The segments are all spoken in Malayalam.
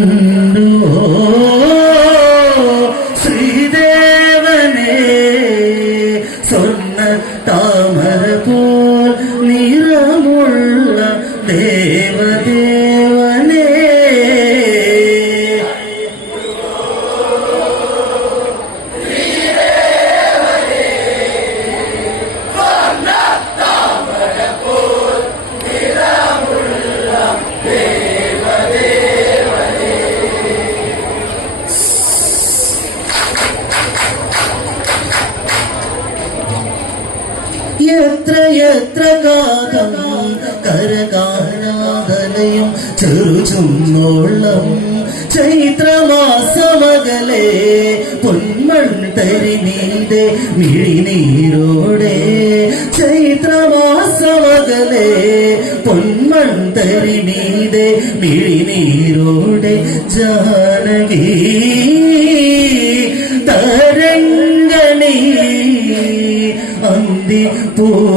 കണ്ടുവോ എത്ര എത്ര കാതം കരകാനാകലയും ചെറുചുന്നോളം. ചൈത്രമാസമകലെ പൊന്മൺ തരിനീതെ മിഴിനീരോടെ. ചൈത്രമാസമകലെ പൊന്മൺ തരിനീതെ മിഴിനീരോടെ. ജാനകി തരംഗണി അന്തി പൂവിരിഞ്ഞ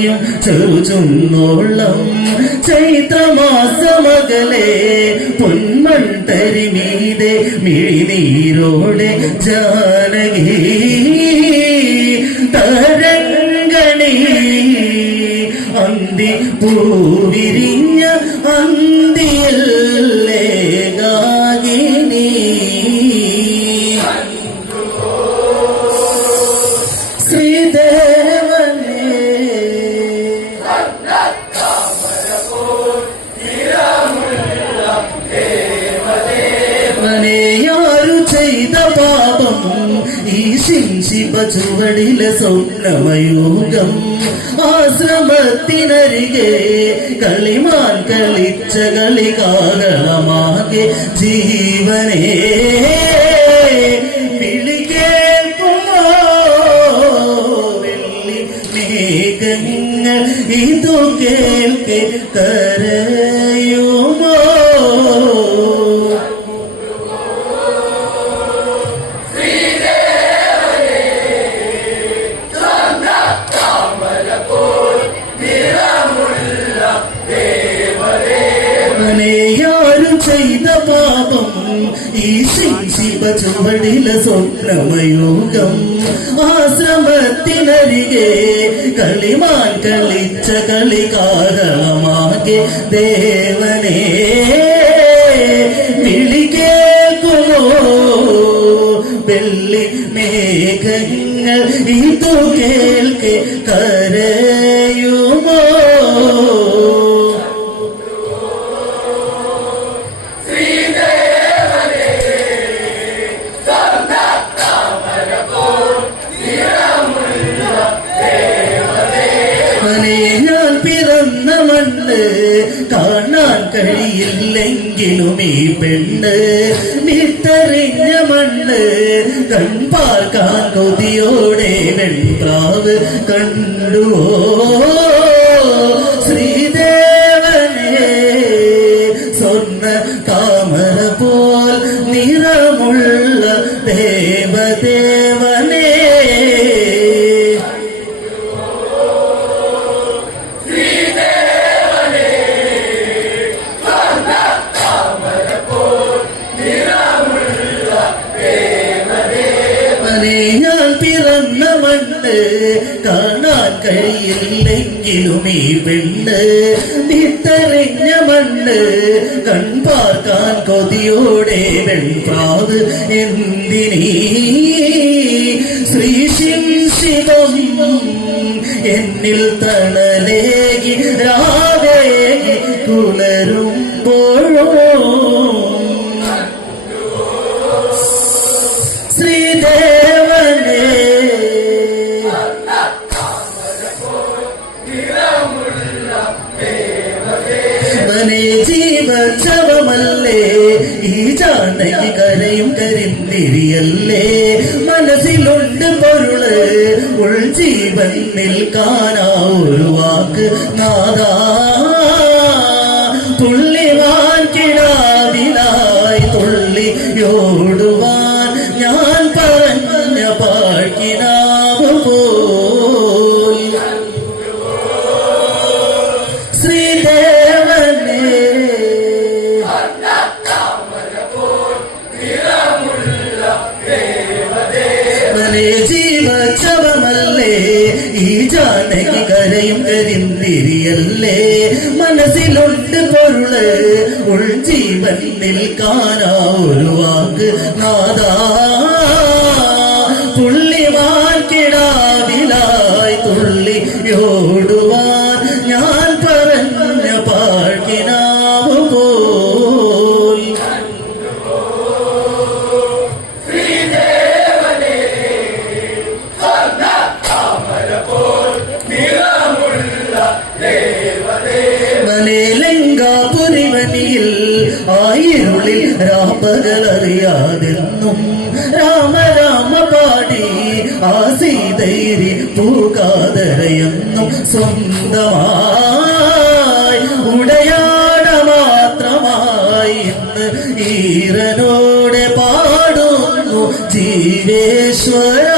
കാണാതലയും ചെറുചുന്നോളം ചൈത്രമാസമകലെ പൊന്മൺ തരിമീതെ മിഴിനീരോടെ ജാനകി തരംഗണി അന്തി പൂവിരിഞ്ഞ അന്തിയല്ലേ ചുവടിലെ സ്വപ്നമയൂകം ആശ്രമത്തിനരികെ കളിമാൻ കളിച്ച കളി കാരണമാകെ ജീവനേ. മേഘങ്ങൾ ഇതു കേൾക്കെ കരയുമോ ശിവ ചുവടിലെ സ്വപ്നമയൂകം ആശ്രമത്തിനരികെ കളിമാൻ കളിച്ച കളി കാരണമാകെ ദേവനേ വിളിക്കേക്കുമോ വെള്ളി മേഘങ്ങൾ ഇതു കേൾക്കെ കരയുമോ കഴിയില്ലെങ്കിലും ഈ പെണ്ണ് വിട്ടറിഞ്ഞ മണ്ണ് കൺപാർക്കാൻ കൊതിയോടെ വെൺപ്രാവ് കണ്ടുവോ മണ്ണ് കാണാൻ കഴിയില്ലെങ്കിലും ഈ പെണ്ണ് വിട്ടറിഞ്ഞ മണ്ണ് കൺപാർക്കാൻ കൊതിയോടെ വെൺപ്രാവ് എന്തിനീ? ശ്രീ ശിവം എന്നിൽ തണലേകി രാവേകി കുളരുമ്പോഴോ നിൽക്കാനാ ഒരു വാക്ക് നാദാ ജീവച്ചവമല്ലേ ഈ ജാനകി കരയും കരിന്തിരിയല്ലേ മനസ്സിലുണ്ട് പൊരുൾ ഉൾജീവൻ നിൽക്കാനാ ഒരു വാക്ക് നാദാ. തുള്ളിവാൻ കിടാവിലായി തുള്ളിയോടുവാൻ പാടുന്നു ജീവേശ്വര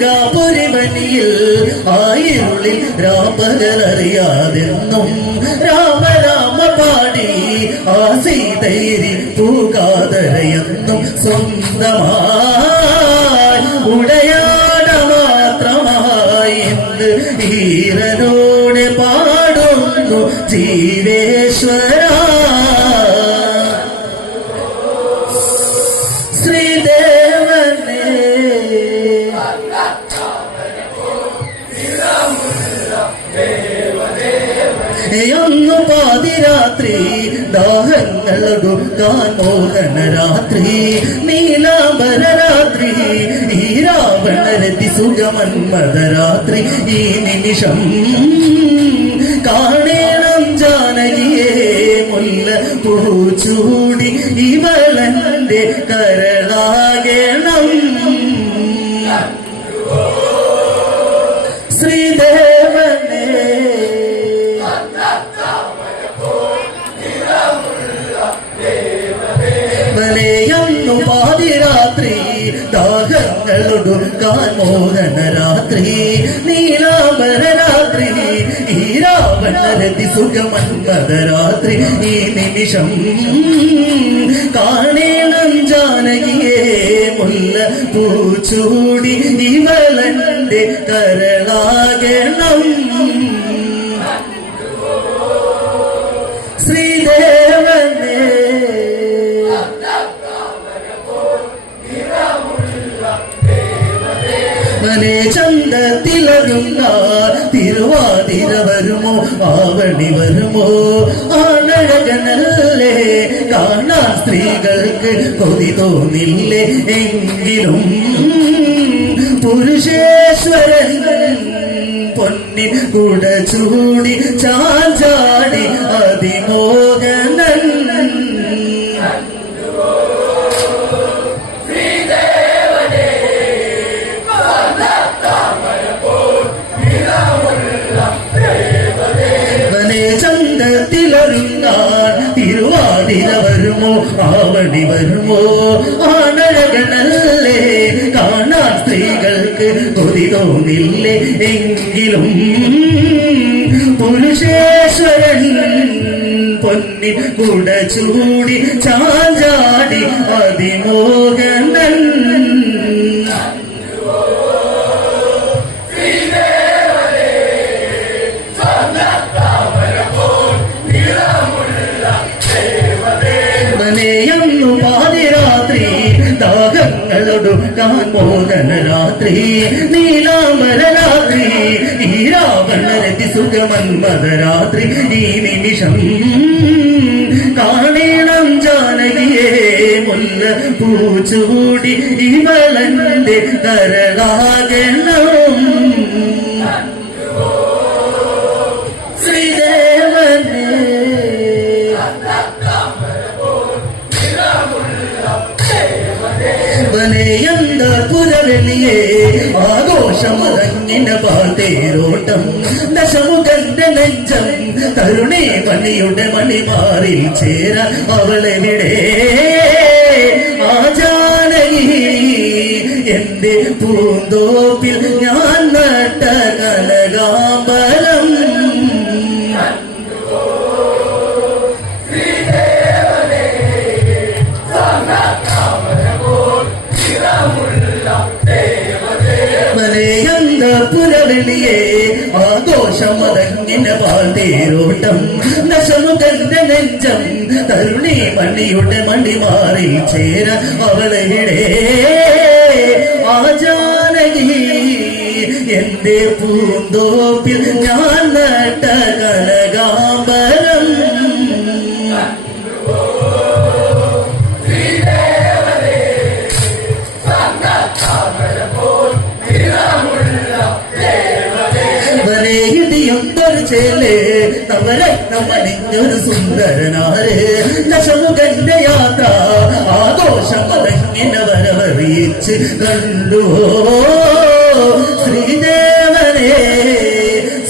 വനേലങ്കാപുരിവനിയിൽ ആയിരുളിൽ രാപ്പകലറിയാതെന്നും രാമ രാമ പാടി ആ സീതയിരി പൂകാതരയെന്നും സ്വന്തമായി ഉടയ ഈരനോടെ പാടുന്നു ജീവേശ്വര ദാഹങ്ങളൊടുക്കാൻ മോഹന രാത്രി നീലാംബര രാത്രി ഈ രാവണരതി സുഖമന്മത രാത്രി ഈ നിമിഷം കാണേണം ജാനകിയെ മുല്ല പൂച്ചൂടി ഇവളന്റെ കരളാകേണം. ശ്രീദേവനേ. ദാഹങ്ങളൊടുക്കാൻ മോഹന രാത്രി നീലാമര രാത്രി ഈ രാവണരതി സുഖമന്മത രാത്രി ഈ നിമിഷം കാണേണം ജാനകിയെ മുല്ല പൂച്ചൂടി ഇവളന്റെ കരളാകണം. ചന്തത്തിലരുന്ന തിരുവാതിര വരുമോ? ആവണി വരുമോ? ആണഴകനല്ലേ കാണാൻ സ്ത്രീകൾക്ക് കൊതി തോന്നില്ലേ? എങ്കിലും പുരുഷേശ്വരൻ പൊന്നിൻ കുട ചൂടി ചാഞ്ചാടി അതിമോഹനൻ വരുമോ ആവണി വരുമോ ആണഴകനല്ലേ കാണാൻ സ്ത്രീകൾക്ക് കൊതി തോന്നില്ലേ എങ്കിലും പുരുഷേശ്വരൻ പൊന്നി കുട ചൂടി ദാഹങ്ങളൊടുക്കാൻ മോഹന രാത്രി നീലാമര രാത്രി ഈ രാവണരതി സുഖമന്മത രാത്രി ഈ നിമിഷം കാണേണം ജാനകിയെ മുല്ല പൂച്ചൂടി ഇവളന്റെ കരളാകണം അയ്യപ്പനെ എന്താ പുരവെളിയെ ആഘോഷമതങ്ങിന പാതേരോട്ടം ദശമുഖന്റെ നെഞ്ചം തരുണി പണിയുടെ മണി മാറി ചേര അവളെവിടെ ആചാനകി എന്റെ പൂന്തോപ്പിൽ ഞാൻ നട്ട പാതേരോട്ടം കണ്ട നെഞ്ചം. തരുണി മണിയുടെ മണിമാറിൽ ചേര അവളെവിടെ ആചാനകി എന്റെ പൂന്തോപ്പിൽ ഞാൻ നവരത്നം സുന്ദരനാരേ ദശമുഖന്റെ യാത്ര ആഘോഷമതങ്ങനെ വരവറിയിച്ച് കണ്ടു. ശ്രീദേവനെ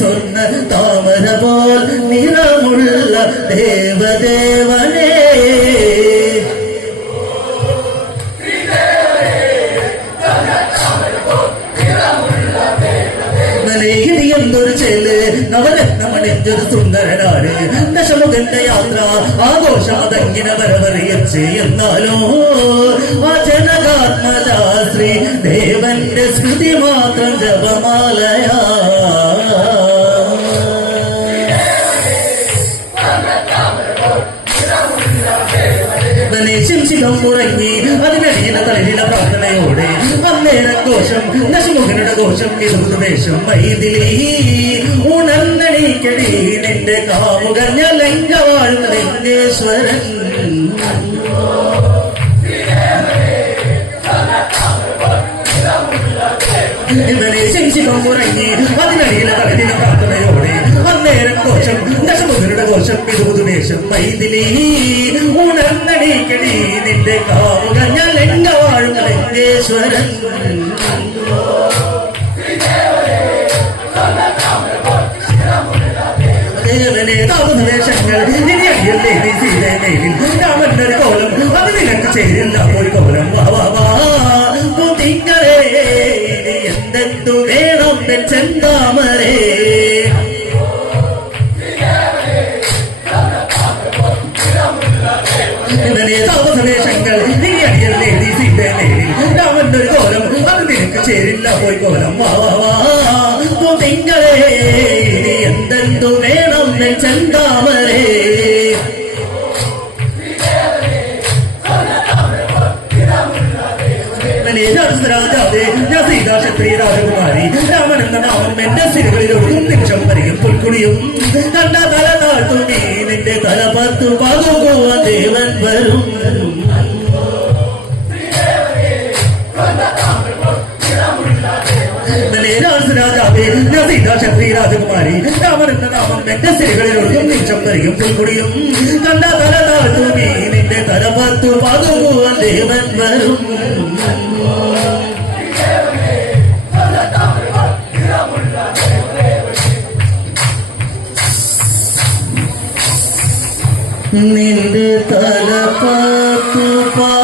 സ്വർണ താമര പോൽ നിറമുള്ള ദേവദേവനേ ദശമുഖന്റെ യാത്ര ആഘോഷം അതെങ്ങനെ വരവറിയച്ച് എന്നാലോ? ആ ജനകാത്മജാശ്രീ ദേവന്റെ സ്മൃതി മാത്രം ജപമാലയാ. ശിംശിഖം ഉറങ്ങി അതിനടിയില തളിരില പ്രാർത്ഥനയോടെ അന്നേരം ദോഷം ദശമുഖനുടെ ഘോഷം ഇരുപതുവേഷം മൈതിലി ഉണർന്നണീക്കടി നിന്റെ കാമുകഞ്ഞ വാഴുന്ന ലിംഗേശ്വരൻ ഇവനെ ശിംശികം ഉറങ്ങി അതിനടിയില തളിരില പ്രാർത്ഥനയോടെ അന്നേരം കോശം ദശമുഖനുടെ കോശം ഇരുപതുവേഷം പൈതിലി ഉണർന്നണീക്കടി നിന്റെ കാമുകഞ്ഞ ലങ്ക വാഴുന്ന ലിംഗേശ്വരൻ ദേവനെ താപനിവേശങ്ങൾ നിനയല്ലേ നീ സീതേമേലിൽ രാമന്റെ ഒരു കോലം അത് നിനക്ക് ചേരില്ല ഒരു കോലം ഇനി എന്തെന്തു വേണം ചെന്താമരേ ഇവനെ താപസവേഷങ്ങൾ നീ അടിയല്ലേ നീ സീതേമേലിൽ രാമന്റെ കോലം അത് നിനക്ക് ചേരില്ല പോയി കോലം വാ ചെന്താമരേ രാജാവേ ഞാൻ സീതാ ക്ഷത്രിയ രാജകുമാരി രാമൻ എന്ന നാമം എന്റെ സിനിമകളിൽ ഒരു നിമിഷം വരികയും പുൽക്കുണിയും കണ്ട തല താഴ്ത്തു നീ നിന്റെ തല പത്തു പകുവാൻ ദേവൻ വരും. രാജാവേ ഞാൻ സീതാ ക്ഷത്രിയ രാജകുമാരി രാമൻ നാമം എന്റെ സ്ത്രീകളിൽ ഒഴുകും നിമിഷം തരികും പുൽക്കുടിയും കണ്ട തല താഴ്ത്തു നിന്റെ തല പത്തു നിന്റെ തലപ്പാത്തു പകുകുവ